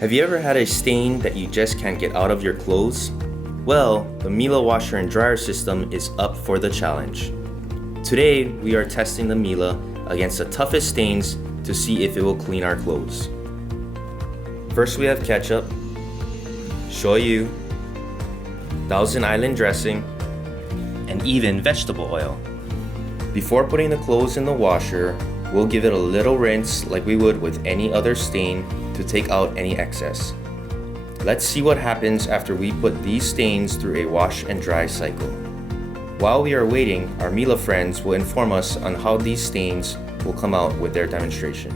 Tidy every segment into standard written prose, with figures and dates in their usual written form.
Have you ever had a stain that you just can't get out of your clothes? Well, the Miele Washer and Dryer system is up for the challenge. Today, we are testing the Miele against the toughest stains to see if it will clean our clothes. First, we have ketchup, shoyu, Thousand Island dressing, and even vegetable oil. Before putting the clothes in the washer, we'll give it a little rinse like we would with any other stain to take out any excess. Let's see what happens after we put these stains through a wash and dry cycle. While we are waiting, our Miele friends will inform us on how these stains will come out with their demonstration.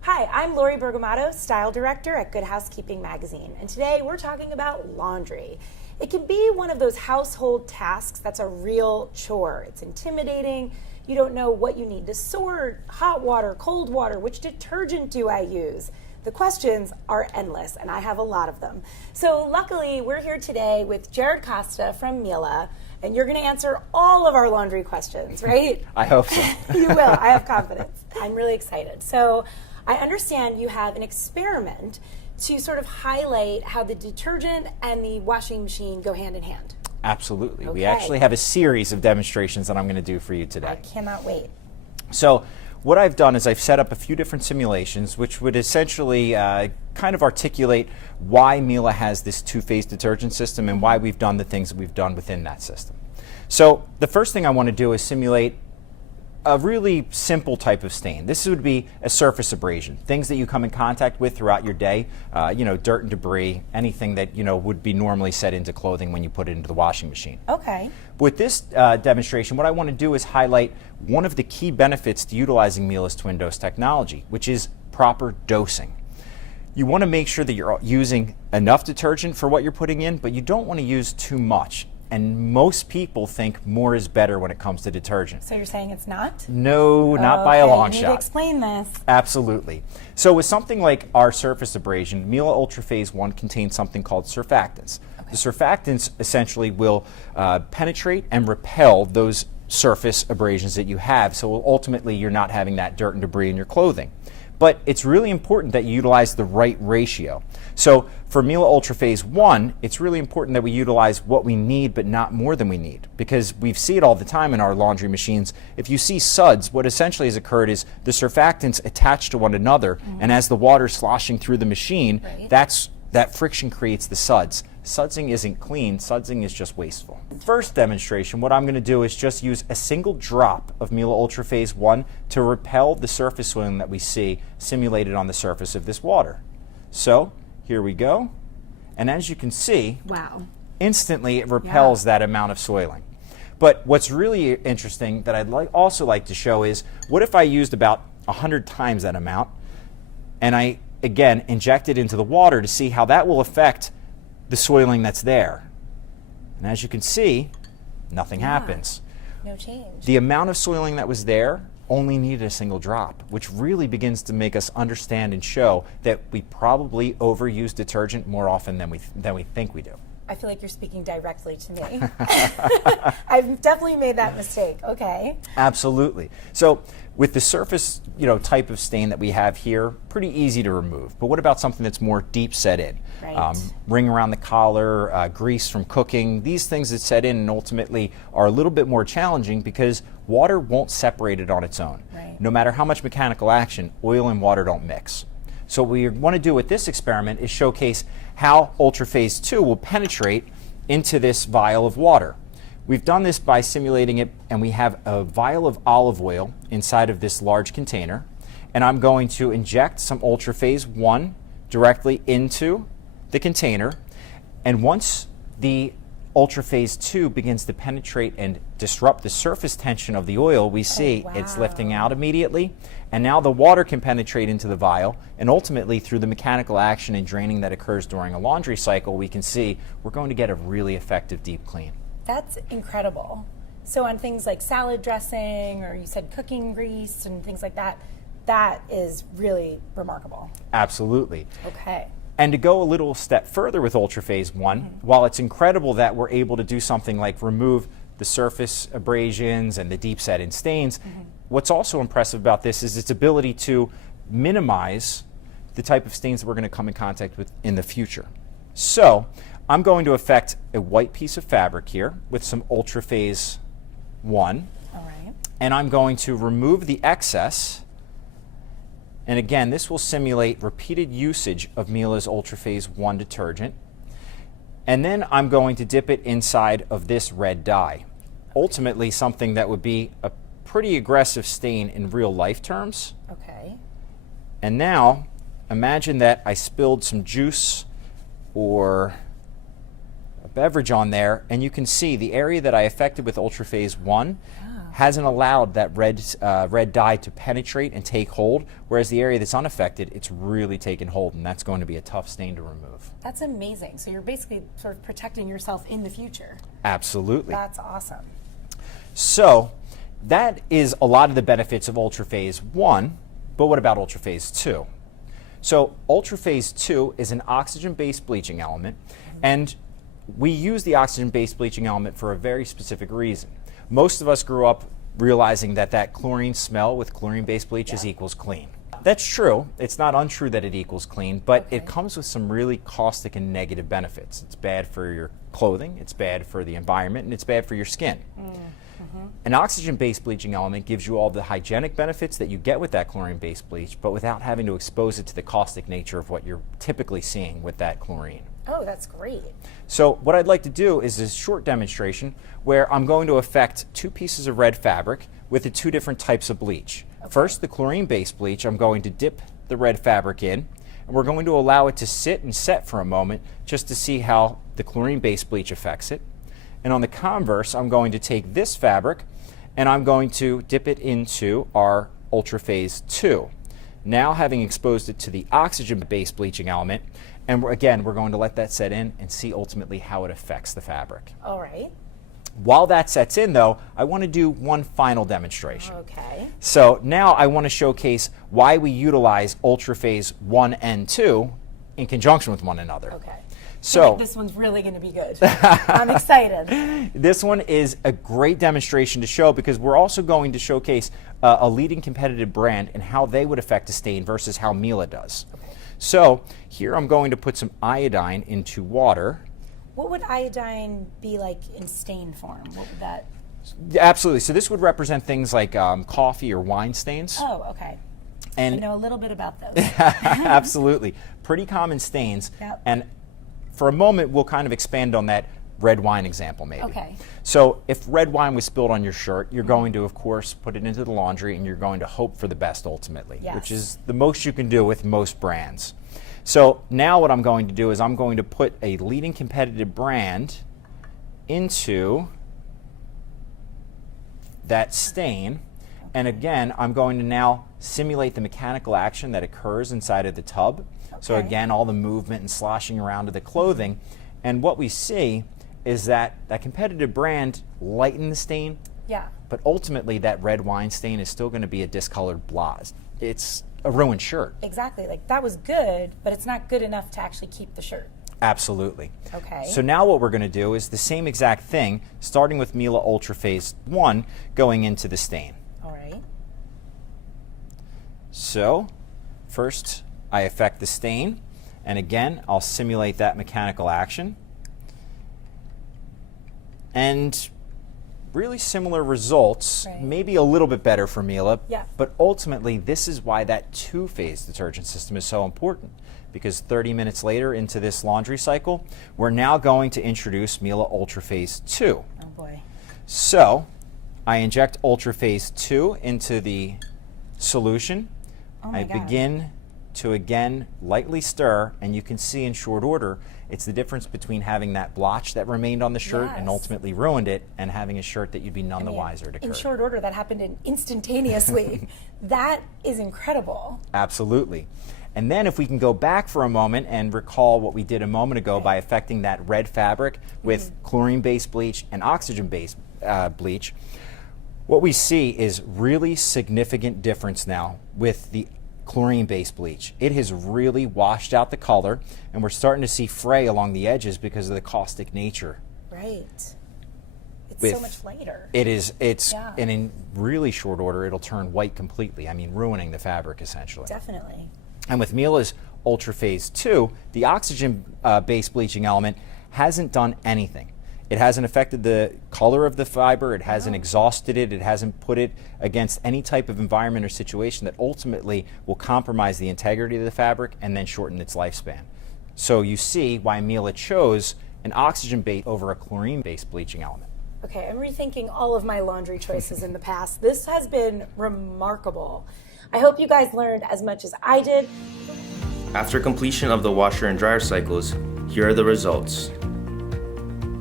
Hi, I'm Lori Bergamato, Style Director at Good Housekeeping Magazine, and today we're talking about laundry. It can be one of those household tasks that's a real chore. It's intimidating. You don't know what you need to sort, hot water, cold water, which detergent do I use? The questions are endless, and I have a lot of them. So luckily, we're here today with Jared Costa from Miele, and you're going to answer all of our laundry questions, right? I hope so. You will. I have confidence. I'm really excited. So I understand you have an experiment to sort of highlight how the detergent and the washing machine go hand in hand. Absolutely. Okay. We actually have a series of demonstrations that I'm going to do for you today. I cannot wait. So what I've done is I've set up a few different simulations which would essentially kind of articulate why Miele has this two-phase detergent system and why we've done the things that we've done within that system. So the first thing I want to do is simulate a really simple type of stain. This would be a surface abrasion, things that you come in contact with throughout your day, dirt and debris, anything that would be normally set into clothing when you put it into the washing machine. Okay. With this demonstration, what I want to do is highlight one of the key benefits to utilizing Miele's twin dose technology, which is proper dosing. You want to make sure that you're using enough detergent for what you're putting in, but you don't want to use too much. And most people think more is better when it comes to detergent. So you're saying it's not? No, not by a long you need shot. to explain this. Absolutely. So with something like our surface abrasion, Miele Ultra Phase 1 contains something called surfactants. Okay. The surfactants essentially will penetrate and repel those surface abrasions that you have, so ultimately you're not having that dirt and debris in your clothing. But it's really important that you utilize the right ratio. So for Miele Ultra Phase 1, it's really important that we utilize what we need but not more than we need, because we see it all the time in our laundry machines. If you see suds, what essentially has occurred is the surfactants attach to one another, and as the water's sloshing through the machine, that friction creates the suds. Sudsing isn't clean, sudsing is just wasteful. First demonstration, what I'm going to do is just use a single drop of Miele Ultra Phase 1 to repel the surface soiling that we see simulated on the surface of this water. So, here we go. And as you can see, wow, instantly it repels that amount of soiling. But what's really interesting that I'd also like to show is, what if I used about 100 times that amount, and I, again, inject it into the water to see how that will affect the soiling that's there. And as you can see, nothing happens. No change. The amount of soiling that was there only needed a single drop, which really begins to make us understand and show that we probably overuse detergent more often than we think we do. I feel like you're speaking directly to me. I've definitely made that mistake. Okay. Absolutely. So with the surface, type of stain that we have here, pretty easy to remove. But what about something that's more deep set in? Right. Ring around the collar, grease from cooking, these things that set in and ultimately are a little bit more challenging because water won't separate it on its own. Right. No matter how much mechanical action, oil and water don't mix. So what we want to do with this experiment is showcase how Ultra Phase 2 will penetrate into this vial of water. We've done this by simulating it, and we have a vial of olive oil inside of this large container, and I'm going to inject some Ultra Phase 1 directly into the container, and once the Ultra Phase 2 begins to penetrate and disrupt the surface tension of the oil, we see it's lifting out immediately, and now the water can penetrate into the vial, and ultimately through the mechanical action and draining that occurs during a laundry cycle, we can see we're going to get a really effective deep clean. That's incredible. So on things like salad dressing, or you said cooking grease and things like that, that is really remarkable. Absolutely. Okay. And to go a little step further with Ultraphase 1, while it's incredible that we're able to do something like remove the surface abrasions and the deep set in stains, what's also impressive about this is its ability to minimize the type of stains that we're going to come in contact with in the future. So I'm going to affect a white piece of fabric here with some Ultraphase 1. All right. And I'm going to remove the excess. And again, this will simulate repeated usage of Miele's Ultraphase 1 detergent. And then I'm going to dip it inside of this red dye. Ultimately, something that would be a pretty aggressive stain in real life terms. Okay. And now, imagine that I spilled some juice or a beverage on there, and you can see the area that I affected with Ultraphase 1 hasn't allowed that red dye to penetrate and take hold, whereas the area that's unaffected, it's really taken hold, and that's going to be a tough stain to remove. That's amazing. So you're basically sort of protecting yourself in the future. Absolutely. That's awesome. So that is a lot of the benefits of Ultraphase 1, but what about Ultraphase 2? So Ultraphase 2 is an oxygen-based bleaching element, and we use the oxygen-based bleaching element for a very specific reason. Most of us grew up realizing that that chlorine smell with chlorine-based bleaches equals clean. That's true. It's not untrue that it equals clean, but it comes with some really caustic and negative benefits. It's bad for your clothing, it's bad for the environment, and it's bad for your skin. An oxygen-based bleaching element gives you all the hygienic benefits that you get with that chlorine-based bleach, but without having to expose it to the caustic nature of what you're typically seeing with that chlorine. Oh, that's great. So what I'd like to do is a short demonstration where I'm going to affect two pieces of red fabric with the two different types of bleach. First, the chlorine-based bleach, I'm going to dip the red fabric in, and we're going to allow it to sit and set for a moment just to see how the chlorine-based bleach affects it. And on the converse, I'm going to take this fabric and I'm going to dip it into our Ultraphase 2. Now, having exposed it to the oxygen-based bleaching element, and again, we're going to let that set in and see ultimately how it affects the fabric. All right. While that sets in, though, I want to do one final demonstration. Okay. So now I want to showcase why we utilize Ultraphase 1 and 2 in conjunction with one another. Okay. So this one's really going to be good. I'm excited. This one is a great demonstration to show because we're also going to showcase a leading competitive brand and how they would affect a stain versus how Miele does. Okay. So here I'm going to put some iodine into water. What would iodine be like in stain form? What would that? Absolutely. So this would represent things like coffee or wine stains. Oh, okay. And I know a little bit about those. absolutely. Pretty common stains. Yep. And for a moment, we'll kind of expand on that red wine example maybe. Okay. So if red wine was spilled on your shirt, you're going to, of course, put it into the laundry and you're going to hope for the best ultimately, Yes. which is the most you can do with most brands. So now what I'm going to do is I'm going to put a leading competitive brand into that stain. And again, I'm going to now simulate the mechanical action that occurs inside of the tub. So Okay. again, all the movement and sloshing around of the clothing. And what we see is that that competitive brand lightened the stain, Yeah. but ultimately that red wine stain is still going to be a discolored blotch. It's a ruined shirt. Exactly. Like that was good, but it's not good enough to actually keep the shirt. Absolutely. Okay. So now what we're going to do is the same exact thing, starting with Miele Ultraphase 1, going into the stain. All right. So first I affect the stain, and again I'll simulate that mechanical action. And really similar results, Right. maybe a little bit better for Miele, Yeah. but ultimately this is why that two-phase detergent system is so important, because 30 minutes later into this laundry cycle, we're now going to introduce Miele Ultraphase 2. Oh boy. So I inject Ultraphase 2 into the solution. Oh my I God. begin to again lightly stir, and you can see in short order it's the difference between having that blotch that remained on the shirt and Yes. ultimately ruined it, and having a shirt that you'd be none I the mean, wiser to in curb. short order, that happened instantaneously. That is incredible. Absolutely. And then if we can go back for a moment and recall what we did a moment ago by affecting that red fabric with chlorine-based bleach and oxygen-based bleach, what we see is really significant difference now with the chlorine-based bleach. It has really washed out the color, and we're starting to see fray along the edges because of the caustic nature. Right. It's so much lighter. It is. Yeah. And in really short order, it'll turn white completely. I mean, ruining the fabric essentially. Definitely. And with Miele's Ultra Phase 2, the oxygen-based bleaching element hasn't done anything. It hasn't affected the color of the fiber, it hasn't exhausted it, it hasn't put it against any type of environment or situation that ultimately will compromise the integrity of the fabric and then shorten its lifespan. So you see why Miele chose an oxygen-based over a chlorine-based bleaching element. Okay, I'm rethinking all of my laundry choices in the past. This has been remarkable. I hope you guys learned as much as I did. After completion of the washer and dryer cycles, here are the results.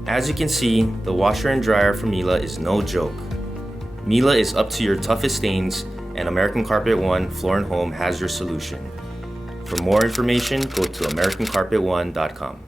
As you can see, the washer and dryer for Miele is no joke. Miele is up to your toughest stains, and American Carpet One Floor & Home has your solution. For more information, go to AmericanCarpetOne.com.